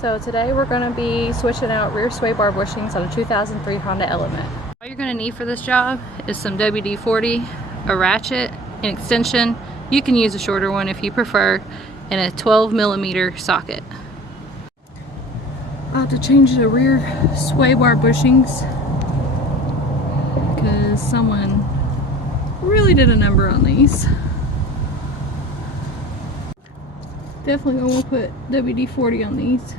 So today we're going to be switching out rear sway bar bushings on a 2003 Honda Element. All you're going to need for this job is some WD-40, a ratchet, an extension. You can use a shorter one if you prefer, and a 12mm socket. I'll have to change the rear sway bar bushings because someone really did a number on these. Definitely gonna put WD-40 on these.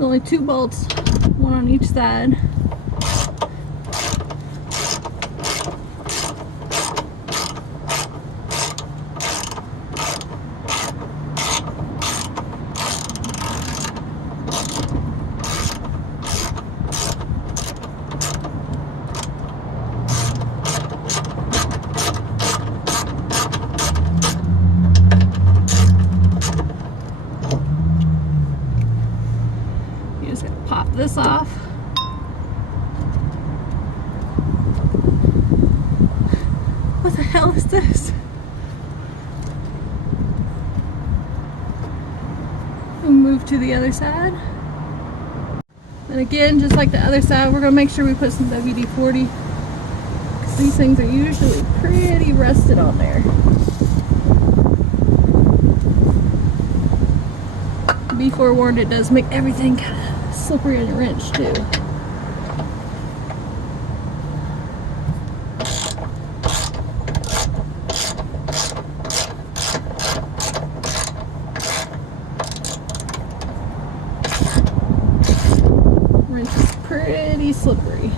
Only 2 bolts, one on each side. Pop this off. What the hell is this? We'll move to the other side. And again, just like the other side, we're going to make sure we put some WD-40 because these things are usually pretty rusted on there. Be forewarned, it does make everything kind of slippery in a wrench too. Wrench is pretty slippery.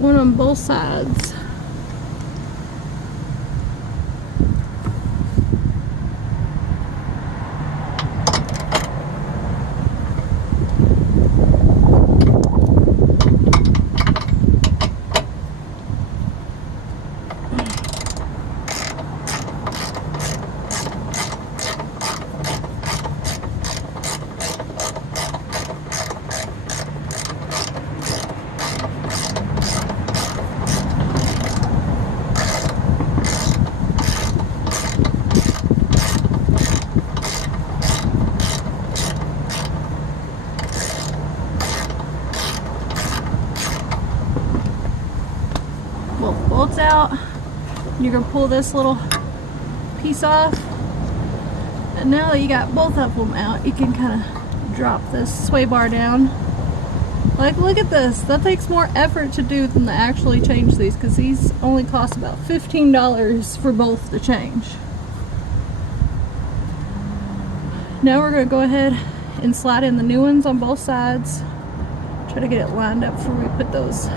One on both sides. Bolts out. You're gonna pull this little piece off, and now that you got both of them out, you can kind of drop this sway bar down. Like, look at this. That takes more effort to do than to actually change these, because these only cost about $15 for both to change. Now we're gonna go ahead and slide in the new ones on both sides. Try to get it lined up before we put those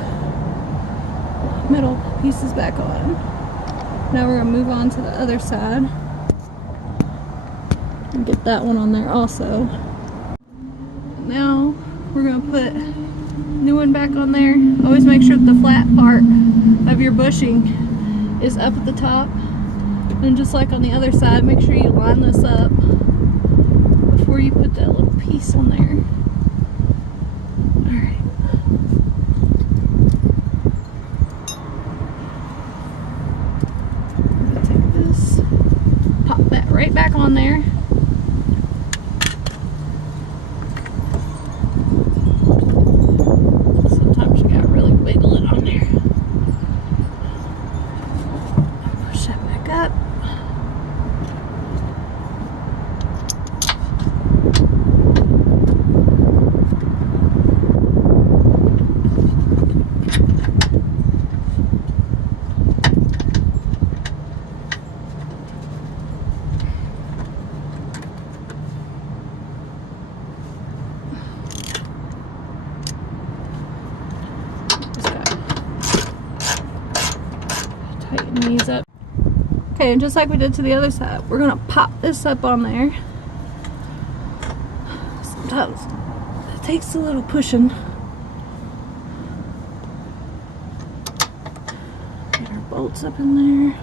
metal pieces back on. Now we're going to move on to the other side and get that one on there also. Now we're going to put new one back on there. Always make sure that the flat part of your bushing is up at the top, and just like on the other side, make sure you line this up before you put that little piece on there. Alright. Pop that right back on there. Sometimes you gotta really Tighten these up. Okay, and just like we did to the other side, we're gonna pop this up on there. Sometimes it takes a little pushing. Get our bolts up in there.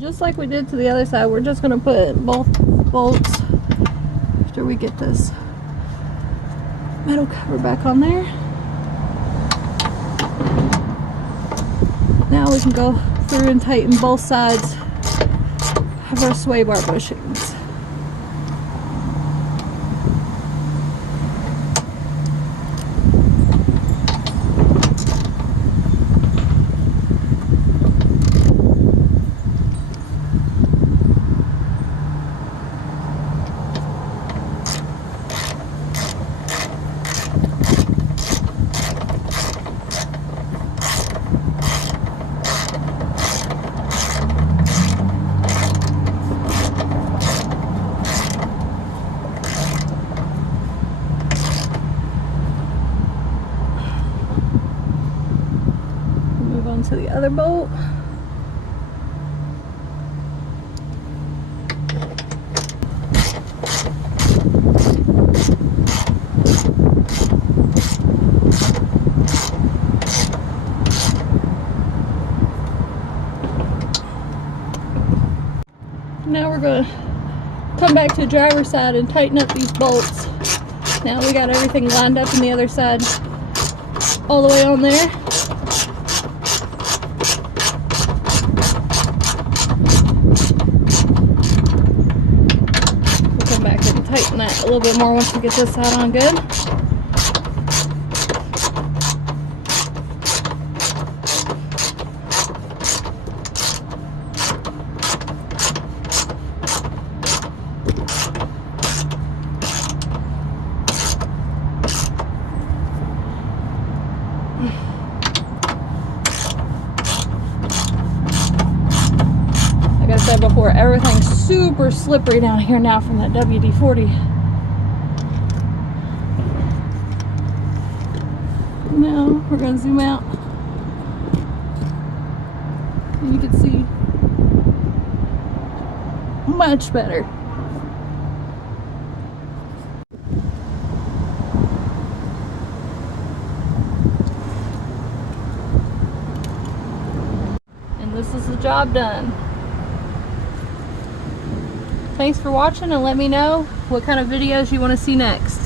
Just like we did to the other side, we're just going to put both bolts after we get this metal cover back on there. Now we can go through and tighten both sides of our sway bar bushings. To the other bolt. Now we're going to come back to the driver's side and tighten up these bolts. Now we got everything lined up on the other side all the way on there. Tighten that a little bit more once we get this side on good. Like I said before, everything's super slippery down here now from that WD-40. Now we're going to zoom out and you can see much better. And this is the job done. Thanks for watching, and let me know what kind of videos you want to see next.